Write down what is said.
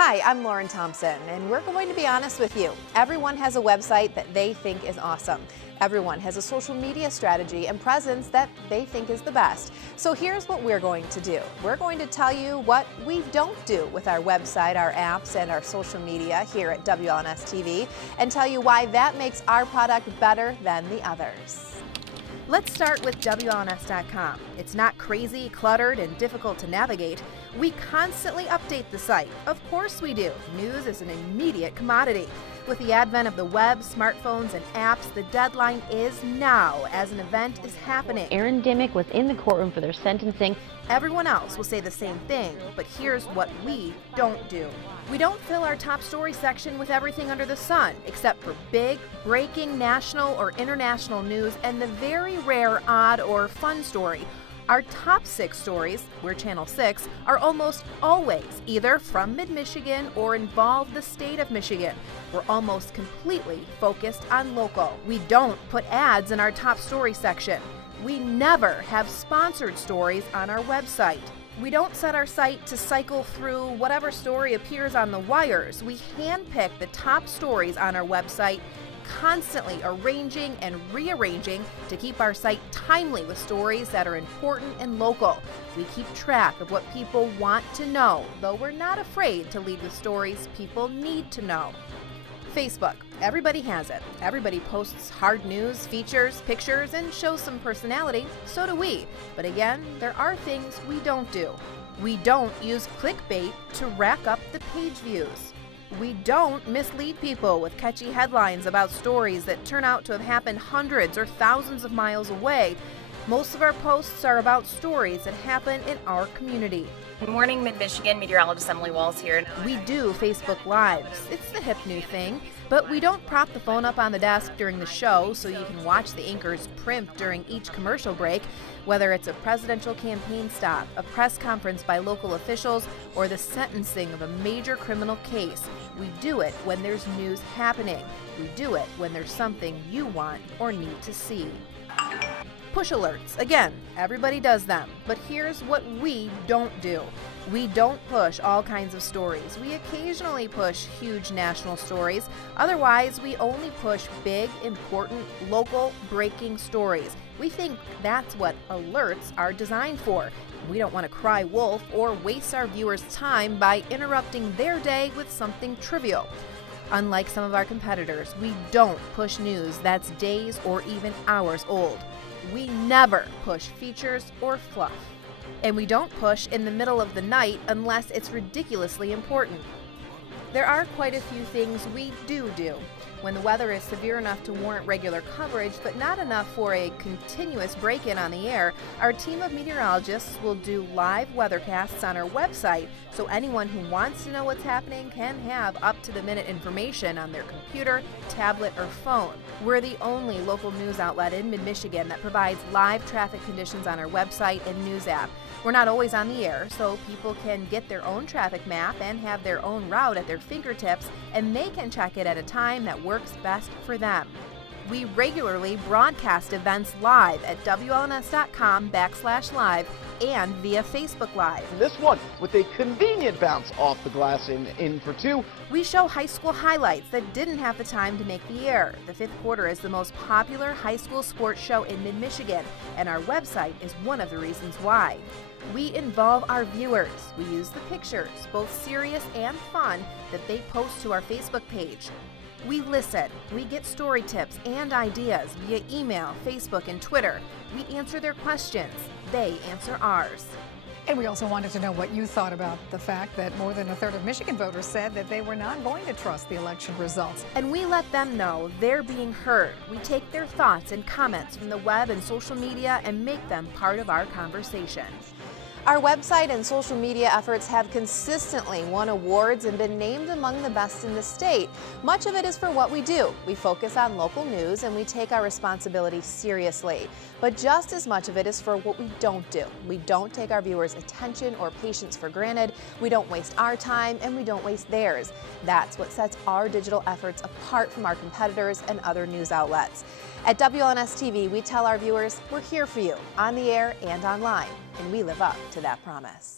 Hi, I'm Lauren Thompson, and we're going to be honest with you. Everyone has a website that they think is awesome. Everyone has a social media strategy and presence that they think is the best. So here's what we're going to do. We're going to tell you what we don't do with our website, our apps, and our social media here at WLNS TV, and tell you why that makes our product better than the others. Let's start with WLNS.com. It's not crazy, cluttered, and difficult to navigate. We constantly update the site. Of course we do. News is an immediate commodity. With the advent of the web, smartphones, and apps, the deadline is now as an event is happening. Aaron Dimmick was in the courtroom for their sentencing. Everyone else will say the same thing, but here's what we don't do. We don't fill our top story section with everything under the sun, except for big, breaking national or international news and the very rare odd or fun story. Our top 6 stories, we're Channel 6, are almost always either from mid-Michigan or involve the state of Michigan. We're almost completely focused on local. We don't put ads in our top story section. We never have sponsored stories on our website. We don't set our site to cycle through whatever story appears on the wires. We handpick the top stories on our website, constantly arranging and rearranging to keep our site timely with stories that are important and local. We keep track of what people want to know, though we're not afraid to lead with stories people need to know. Facebook. Everybody has it. Everybody posts hard news, features, pictures, and shows some personality. So do we. But again, there are things we don't do. We don't use clickbait to rack up the page views. We don't mislead people with catchy headlines about stories that turn out to have happened hundreds or thousands of miles away. Most of our posts are about stories that happen in our community. Good morning, Mid-Michigan. Meteorologist Emily Walls here. We do Facebook Lives. It's the hip new thing, but we don't prop the phone up on the desk during the show so you can watch the anchors primp during each commercial break, whether it's a presidential campaign stop, a press conference by local officials, or the sentencing of a major criminal case. We do it when there's news happening. We do it when there's something you want or need to see. Push alerts. Again, everybody does them, but here's what we don't do. We don't push all kinds of stories. We occasionally push huge national stories. Otherwise, we only push big, important, local, breaking stories. We think that's what alerts are designed for. We don't want to cry wolf or waste our viewers' time by interrupting their day with something trivial. Unlike some of our competitors, we don't push news that's days or even hours old. We never push features or fluff. And we don't push in the middle of the night unless it's ridiculously important. There are quite a few things we do. When the weather is severe enough to warrant regular coverage, but not enough for a continuous break-in on the air, our team of meteorologists will do live weathercasts on our website, so anyone who wants to know what's happening can have up-to-the-minute information on their computer, tablet, or phone. We're the only local news outlet in mid-Michigan that provides live traffic conditions on our website and news app. We're not always on the air, so people can get their own traffic map and have their own route at their fingertips, and they can check it at a time that works best for them. We regularly broadcast events live at WLNS.com/live and via Facebook Live. This one with a convenient bounce off the glass in for 2. We show high school highlights that didn't have the time to make the air. The fifth quarter is the most popular high school sports show in mid-Michigan, and our website is one of the reasons why. We involve our viewers. We use the pictures, both serious and fun, that they post to our Facebook page. We listen. We get story tips and ideas via email, Facebook, and Twitter. We answer their questions. They answer ours. And we also wanted to know what you thought about the fact that more than a third of Michigan voters said that they were not going to trust the election results. And we let them know they're being heard. We take their thoughts and comments from the web and social media and make them part of our conversation. Our website and social media efforts have consistently won awards and been named among the best in the state. Much of it is for what we do. We focus on local news and we take our responsibility seriously. But just as much of it is for what we don't do. We don't take our viewers' attention or patience for granted. We don't waste our time and we don't waste theirs. That's what sets our digital efforts apart from our competitors and other news outlets. At WLNS TV, we tell our viewers we're here for you on the air and online, and we live up to that promise.